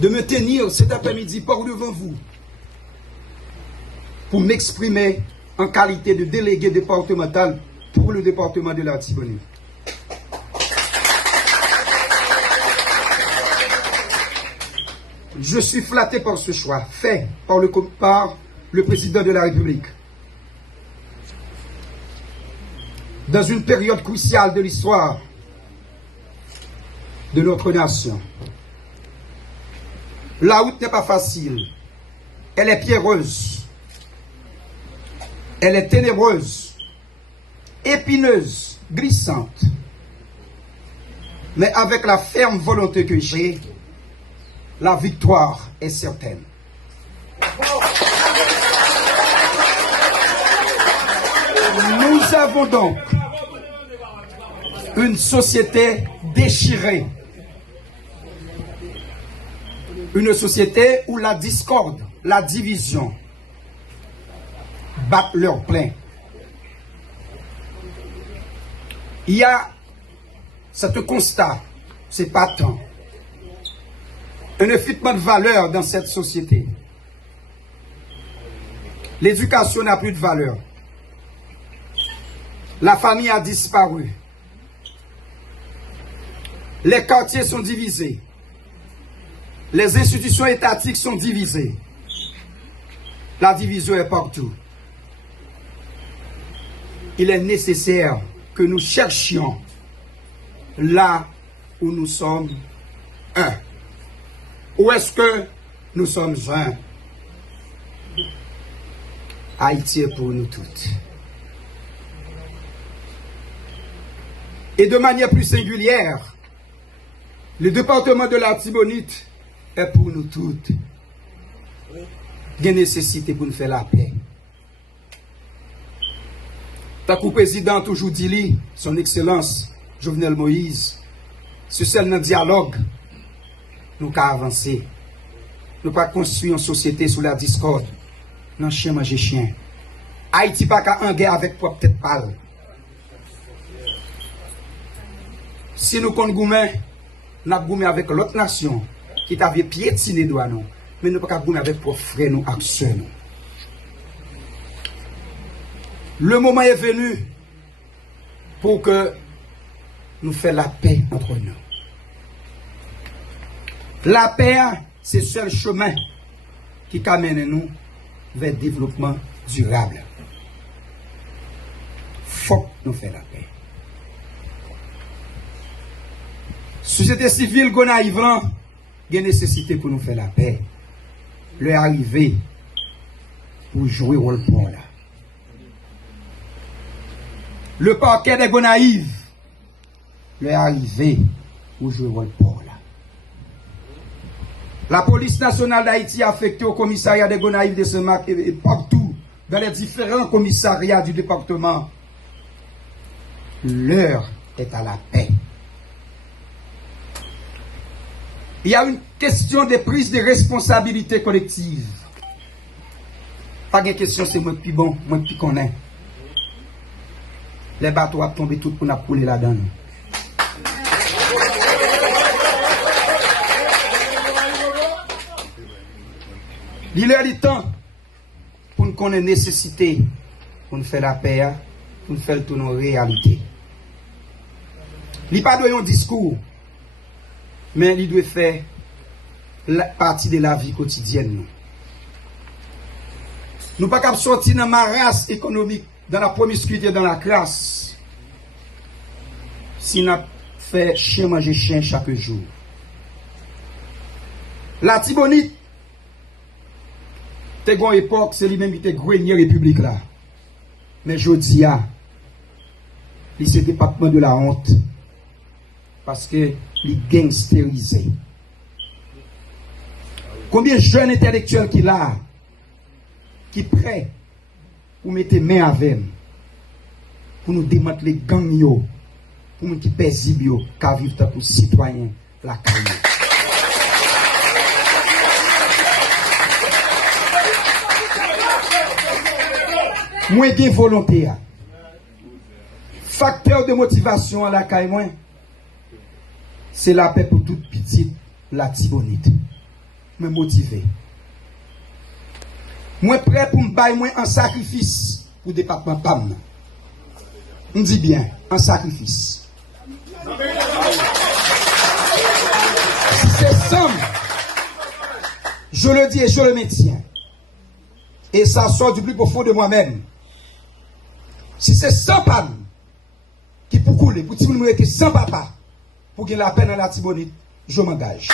de me tenir cet après-midi par devant vous pour m'exprimer en qualité de délégué départemental pour le département de la Tibonite. Je suis flatté par ce choix fait par le président de la République. Dans une période cruciale de l'histoire de notre nation. La route n'est pas facile. Elle est pierreuse. Elle est ténébreuse, épineuse, glissante. Mais avec la ferme volonté que j'ai, la victoire est certaine. Nous avons donc une société déchirée. Une société où la discorde, la division battent leur plein. Il y a ce constat, c'est patent, un effritement de valeur dans cette société. L'éducation n'a plus de valeur. La famille a disparu. Les quartiers sont divisés. Les institutions étatiques sont divisées. La division est partout. Il est nécessaire que nous cherchions là où nous sommes un. Où est-ce que nous sommes un? Haïti est pour nous toutes. Et de manière plus singulière, le département de la Tibonite est pour nous toutes. Il y a nécessité pour nous faire la paix. Tant que le président toujours dit, son excellence, Jovenel Moïse, ce seul dans le dialogue, nous avons avancé. Nous pas construire une société sous la discorde. Non, chien manger chien. Haïti pas qu'à en guerre avec propre tête pâle. Si nous comptons goumer, nous avons goumé avec l'autre nation qui t'avait piétiné droit nous. Mais nous pas qu'à goumer avec propre frère nous, action nous. Le moment est venu pour que nous fassions la paix entre nous. La paix, c'est le seul chemin qui amène nous vers le développement durable. Il faut que nous fassions la paix. Société civile, Gonaïve, il y a nécessité pour nous faire la paix. Le arriver pour jouer rôle pour là. Le parquet des Gonaïves, le arrivé pour jouer rôle pour là. La police nationale d'Haïti affectée au commissariat des Gonaïves de Saint-Marc et partout dans les différents commissariats du département. L'heure est à la paix. Il y a une question de prise de responsabilité collective. Pas de question, c'est moi qui bon, moi qui connais. Les bateaux ont tombé tout pour nous couler là-dedans. Il est du temps pour nous connaître nécessité, pour nous faire la paix, pour nous faire tout nos réalités. Il n'y a pas de discours, mais il doit faire partie de la vie quotidienne. Nous ne pouvons pas sortir dans ma race économique, dans la promiscuité, dans la classe, si nous fait chien manger chien chaque jour. La Tibonite, c'est une époque, c'est lui-même qui était grenier république là. Mais je dis, c'est le département de la honte. Parce que les gangsterisés. Combien de jeunes intellectuels qu'il a, qui prêts pour mettre main avec nous, pour nous démanteler les gangs, pour nous qui paisibles, qui vivent pour citoyens, la carrière. Moi, j'ai volonté. Facteur de motivation à la caille, c'est la paix pour toute petite la Tibonite. me motivé. Moi prêt pour me bailler moi en sacrifice pour le département PAM. On dit bien, en sacrifice. Si c'est ça, je le dis et je le maintiens. Et ça sort du plus profond de moi-même. Si c'est sans PAM qui pour couler, pour dire que sans papa, pour qu'il la peine dans la Tibonite, je m'engage.